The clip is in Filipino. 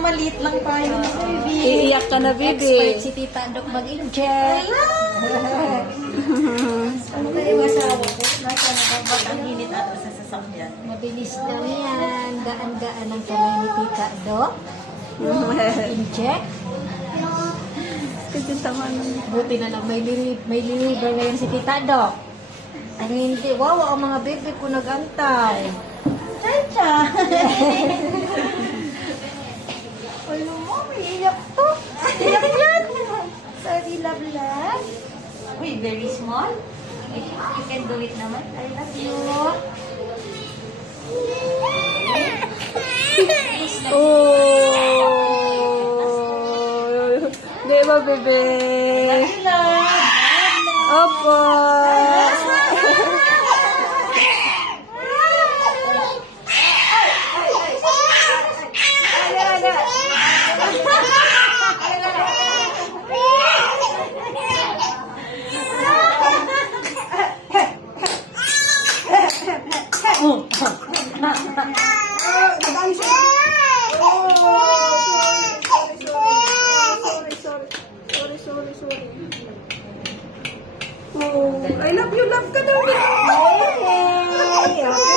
maliit lang tayo na baby. Iiyak ka na, baby. Expert si Tita Dok mag-inject. Ano kayo asawa ko? Nasa nagbabat ang init ato sa sasakyan. Mabilis lang yan. Gaan-gaan ang kamay ni Tita Dok. Inject. Kasi tama naman. Buti na lang may deliver ngayon si Tita Dok. Ang hindi, wow, ang mga baby ko nag-antay. Chacha! Ano mo, may iyak to. Iyak yan. Sorry, love. Uy, very small. You can do it naman. I love you. Oh! Di ba, bebe? Opo! Sorry. Oh, I love you, love ka na. Hey,